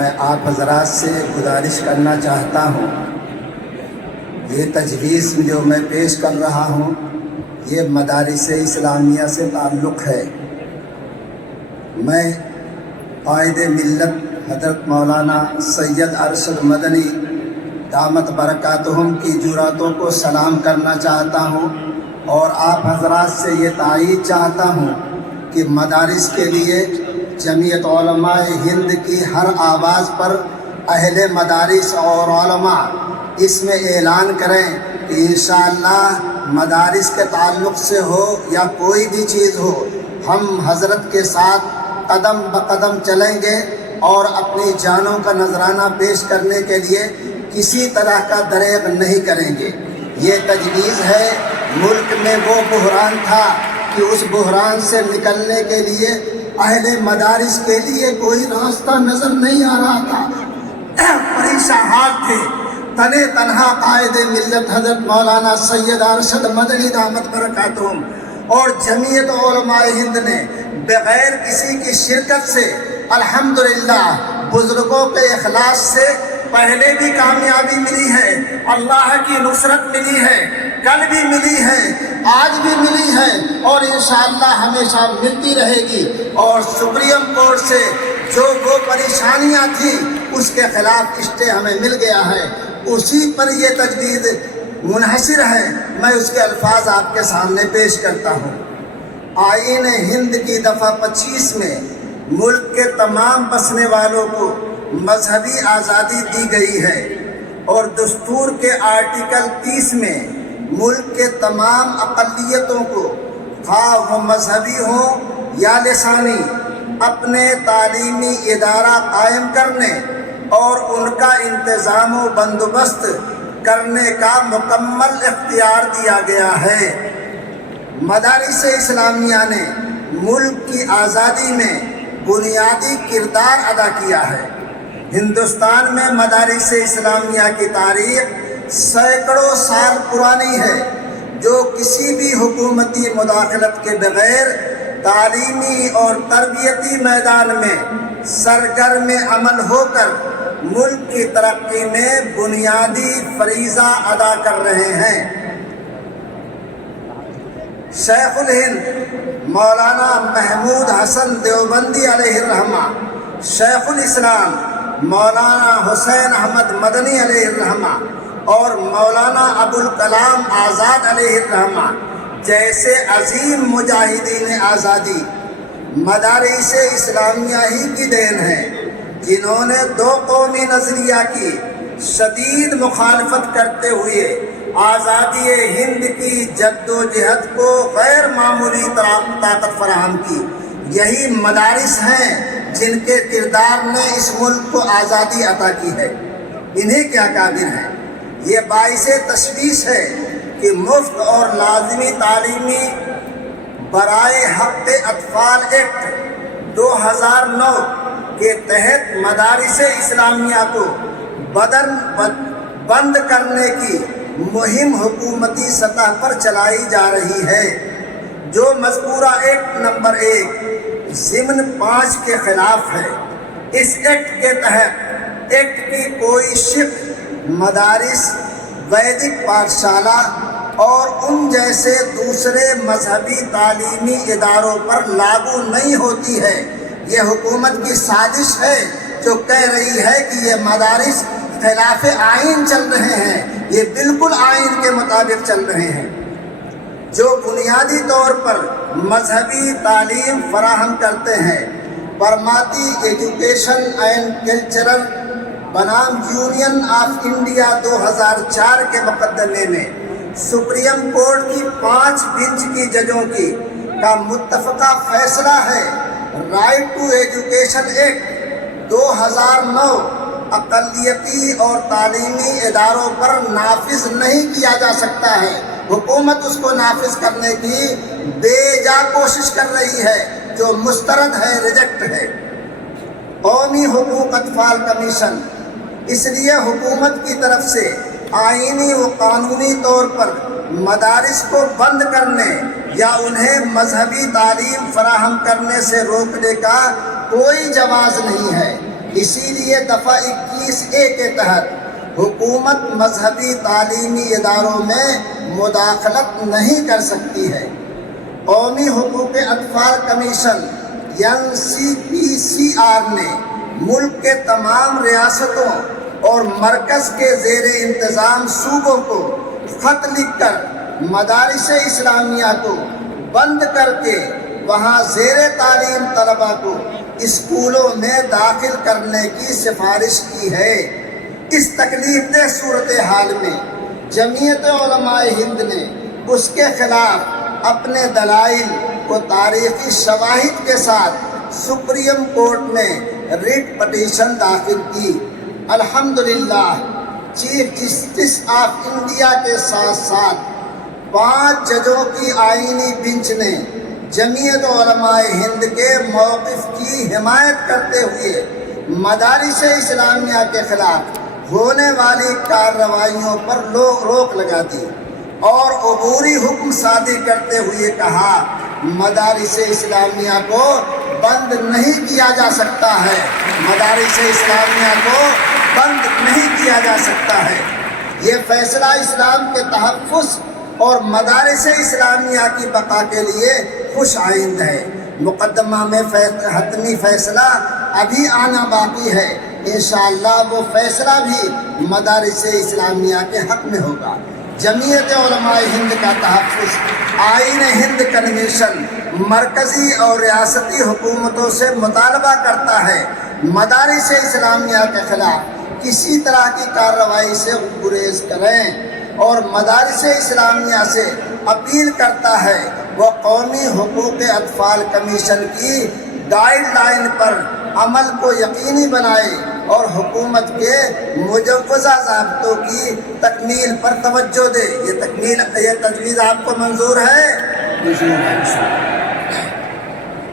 میں آپ حضرات سے گزارش کرنا چاہتا ہوں، یہ تجویز جو میں پیش کر رہا ہوں یہ مدارس اسلامیہ سے تعلق ہے۔ میں قائد ملت حضرت مولانا سید ارشد مدنی دامت برکاتہم کی جراتوں کو سلام کرنا چاہتا ہوں، اور آپ حضرات سے یہ تائید چاہتا ہوں کہ مدارس کے لیے جمعیت علماء ہند کی ہر آواز پر اہل مدارس اور علماء اس میں اعلان کریں کہ انشاءاللہ مدارس کے تعلق سے ہو یا کوئی بھی چیز ہو، ہم حضرت کے ساتھ قدم بقدم چلیں گے اور اپنی جانوں کا نذرانہ پیش کرنے کے لیے کسی طرح کا دریغ نہیں کریں گے۔ یہ تجویز ہے۔ ملک میں وہ بحران تھا کہ اس بحران سے نکلنے کے لیے اہل مدارس کے لیے کوئی راستہ نظر نہیں آ رہا تھا، پریشان حال تھے۔ تنے تنہا قائد ملت حضرت مولانا سید ارشد مدنی دامت برکاتہم اور جمعیت علماء ہند نے بغیر کسی کی شرکت سے الحمدللہ بزرگوں کے اخلاص سے پہلے بھی کامیابی ملی ہے، اللہ کی نصرت ملی ہے، کل بھی ملی ہے، آج بھی ملی ہے، اور انشاءاللہ ہمیشہ ملتی رہے گی۔ اور سپریم کورٹ سے جو وہ پریشانیاں تھیں اس کے خلاف اسٹے ہمیں مل گیا ہے، اسی پر یہ تجویز منحصر ہے۔ میں اس کے الفاظ آپ کے سامنے پیش کرتا ہوں۔ آئین ہند کی دفعہ 25 میں ملک کے تمام بسنے والوں کو مذہبی آزادی دی گئی ہے، اور دستور کے آرٹیکل 30 میں ملک کے تمام اقلیتوں کو خواہ وہ مذہبی ہوں یا لسانی اپنے تعلیمی ادارہ قائم کرنے اور ان کا انتظام و بندوبست کرنے کا مکمل اختیار دیا گیا ہے۔ مدارس اسلامیہ نے ملک کی آزادی میں بنیادی کردار ادا کیا ہے۔ ہندوستان میں مدارس اسلامیہ کی تاریخ سینکڑوں سال پرانی ہے، جو کسی بھی حکومتی مداخلت کے بغیر تعلیمی اور تربیتی میدان میں سرگرم عمل ہو کر ملک کی ترقی میں بنیادی فریضہ ادا کر رہے ہیں۔ شیخ الہند مولانا محمود حسن دیوبندی علیہ الرحمہ، شیخ الاسلام مولانا حسین احمد مدنی علیہ الرحمہ اور مولانا ابوالکلام آزاد علیہ الرحمہ جیسے عظیم مجاہدین آزادی مدارس اسلامیہ ہی کی دین ہے، جنہوں نے دو قومی نظریہ کی شدید مخالفت کرتے ہوئے آزادی ہند کی جد و جہد کو غیر معمولی طاقت فراہم کی۔ یہی مدارس ہیں جن کے کردار نے اس ملک کو آزادی عطا کی ہے، انہیں کیا قابل ہیں۔ یہ باعث تشویش ہے کہ مفت اور لازمی تعلیمی برائے حق اطفال ایکٹ 2009 کے تحت مدارس اسلامیہ کو بند کرنے کی مہم حکومتی سطح پر چلائی جا رہی ہے، جو مذکورہ ایکٹ نمبر 1 ضمن 5 کے خلاف ہے۔ اس ایکٹ کے تحت ایکٹ کی کوئی شق مدارس، ویدک پاٹھشالہ اور ان جیسے دوسرے مذہبی تعلیمی اداروں پر لاگو نہیں ہوتی ہے۔ یہ حکومت کی سازش ہے جو کہہ رہی ہے کہ یہ مدارس خلاف آئین چل رہے ہیں، یہ بالکل آئین کے مطابق چل رہے ہیں۔ جو بنیادی طور پر مذہبی تعلیم فراہم کرتے ہیں، پرماتی ایجوکیشن اینڈ کلچرل بنام یونین آف انڈیا 2004 کے مقدمے میں سپریم کورٹ کی 5 بینچ کی ججوں کا متفقہ فیصلہ ہے۔ رائٹ ٹو ایجوکیشن ایکٹ 2009 اقلیتی اور تعلیمی اداروں پر نافذ نہیں کیا جا سکتا ہے۔ حکومت اس کو نافذ کرنے کی بے جا کوشش کر رہی ہے، جو مسترد ہے، ریجیکٹ ہے۔ قومی حقوق اطفال کمیشن اس لیے حکومت کی طرف سے آئینی و قانونی طور پر مدارس کو بند کرنے یا انہیں مذہبی تعلیم فراہم کرنے سے روکنے کا کوئی جواز نہیں ہے۔ اسی لیے دفعہ 21A کے تحت حکومت مذہبی تعلیمی اداروں میں مداخلت نہیں کر سکتی ہے۔ قومی حقوق اطفال کمیشن NCPCR نے ملک کے تمام ریاستوں اور مرکز کے زیر انتظام صوبوں کو خط لکھ کر مدارس اسلامیہ کو بند کر کے وہاں زیر تعلیم طلبہ کو اسکولوں میں داخل کرنے کی سفارش کی ہے۔ اس تکلیف دہ صورتحال میں جمعیت علماء ہند نے اس کے خلاف اپنے دلائل و تاریخی شواہد کے ساتھ سپریم کورٹ میں ریٹ پٹیشن داخل کی۔ الحمدللہ چیف جسٹس آف انڈیا کے ساتھ ساتھ 5 ججوں کی آئینی بینچ نے جمعیت علماء ہند کے موقف کی حمایت کرتے ہوئے مدارس اسلامیہ کے خلاف ہونے والی کارروائیوں پر روک لگا دی اور عبوری حکم صادر کرتے ہوئے کہا مدارس اسلامیہ کو بند نہیں کیا جا سکتا ہے، مدارس اسلامیہ کو بند نہیں کیا جا سکتا ہے۔ یہ فیصلہ اسلام کے تحفظ اور مدارس اسلامیہ کی بقا کے لیے خوش آئند ہے۔ مقدمہ میں حتمی فیصلہ ابھی آنا باقی ہے، انشاءاللہ وہ فیصلہ بھی مدارس اسلامیہ کے حق میں ہوگا۔ جمعیت علماء ہند کا تحفظ آئین ہند کنونشن مرکزی اور ریاستی حکومتوں سے مطالبہ کرتا ہے مدارس اسلامیہ کے خلاف کسی طرح کی کارروائی سے گریز کریں اور مدارس اسلامیہ سے اپیل کرتا ہے وہ قومی حقوق اطفال کمیشن کی گائیڈ لائن پر عمل کو یقینی بنائے اور حکومت کے مجوزہ ضابطوں کی تکمیل پر توجہ دے۔ یہ تجویز آپ کو منظور ہے؟